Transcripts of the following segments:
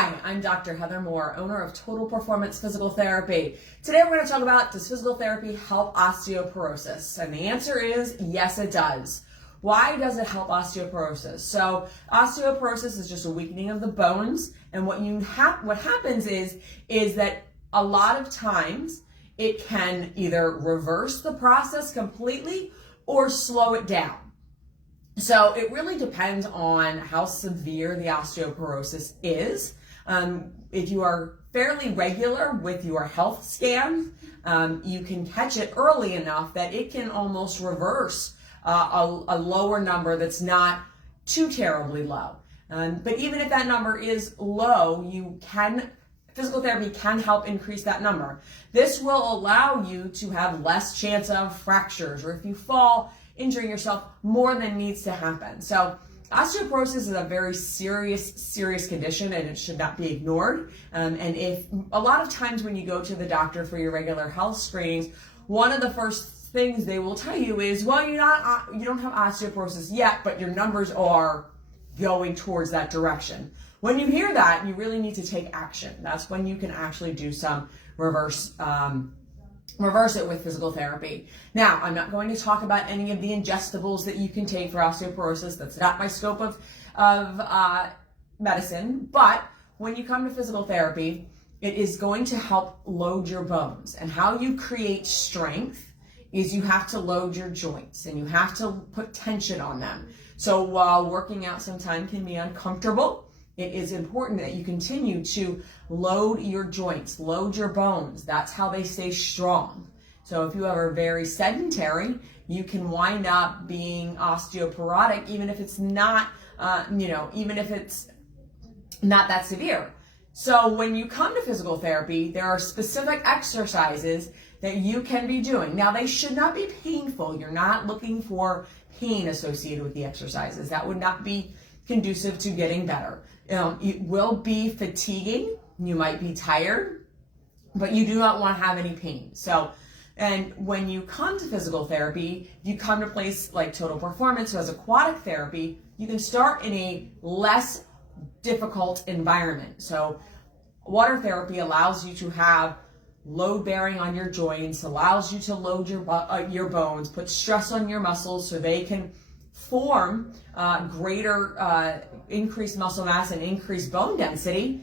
Hi, I'm Dr. Heather Moore, owner of Total Performance Physical Therapy. Today we're going to talk about, does physical therapy help osteoporosis? And the answer is yes, it does. Why does it help osteoporosis? So osteoporosis is just a weakening of the bones, and what happens is that a lot of times it can either reverse the process completely or slow it down. So it really depends on how severe the osteoporosis is. If you are fairly regular with your health scans, you can catch it early enough that it can almost reverse a lower number that's not too terribly low. But even if that number is low, physical therapy can help increase that number. This will allow you to have less chance of fractures, or if you fall, injuring yourself more than needs to happen. So osteoporosis is a very serious condition, and it should not be ignored. And if a lot of times when you go to the doctor for your regular health screenings, one of the first things they will tell you is, well, you don't have osteoporosis yet, but your numbers are going towards that direction. When you hear that, you really need to take action. That's when you can actually do some reverse it with physical therapy. Now, I'm not going to talk about any of the ingestibles that you can take for osteoporosis. That's not my scope of medicine. But when you come to physical therapy, it is going to help load your bones. And how you create strength is you have to load your joints and you have to put tension on them. So while working out sometimes can be uncomfortable, it is important that you continue to load your joints, load your bones. That's how they stay strong. So if you are very sedentary, you can wind up being osteoporotic, even if it's not, even if it's not that severe. So when you come to physical therapy, there are specific exercises that you can be doing. Now, they should not be painful. You're not looking for pain associated with the exercises. That would not be conducive to getting better. It will be fatiguing. You might be tired, but you do not want to have any pain. So, and when you come to physical therapy, you come to a place like Total Performance, who has aquatic therapy. You can start in a less difficult environment. So water therapy allows you to have load bearing on your joints, allows you to load your bones, put stress on your muscles so they can form greater increased muscle mass and increased bone density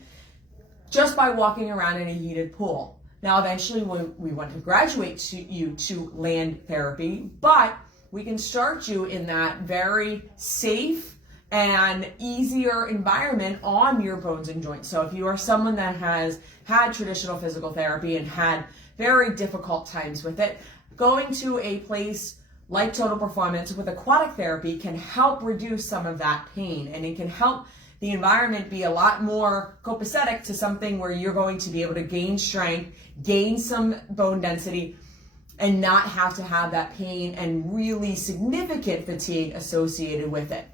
just by walking around in a heated pool. Now, eventually we want to graduate you to land therapy, but we can start you in that very safe and easier environment on your bones and joints. So if you are someone that has had traditional physical therapy and had very difficult times with it, going to a place like Total Performance with aquatic therapy can help reduce some of that pain, and it can help the environment be a lot more copacetic to something where you're going to be able to gain strength, gain some bone density, and not have to have that pain and really significant fatigue associated with it.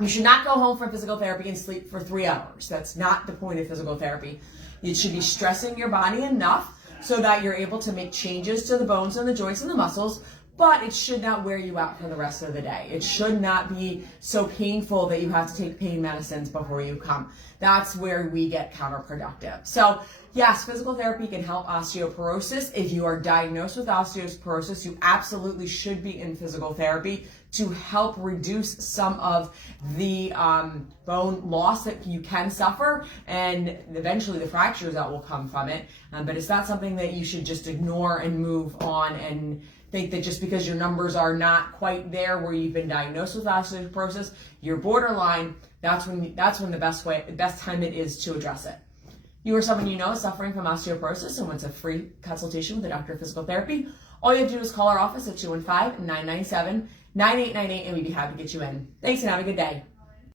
You should not go home from physical therapy and sleep for 3 hours. That's not the point of physical therapy. You should be stressing your body enough so that you're able to make changes to the bones and the joints and the muscles, but it should not wear you out for the rest of the day. It should not be so painful that you have to take pain medicines before you come. That's where we get counterproductive. So yes, physical therapy can help osteoporosis. If you are diagnosed with osteoporosis, you absolutely should be in physical therapy to help reduce some of the bone loss that you can suffer and eventually the fractures that will come from it. But it's not something that you should just ignore and move on and think that just because your numbers are not quite there where you've been diagnosed with osteoporosis, you're borderline. That's when the best time it is to address it. You or someone you know is suffering from osteoporosis and wants a free consultation with a doctor of physical therapy, all you have to do is call our office at 215-997-9898 and we'd be happy to get you in. Thanks and have a good day.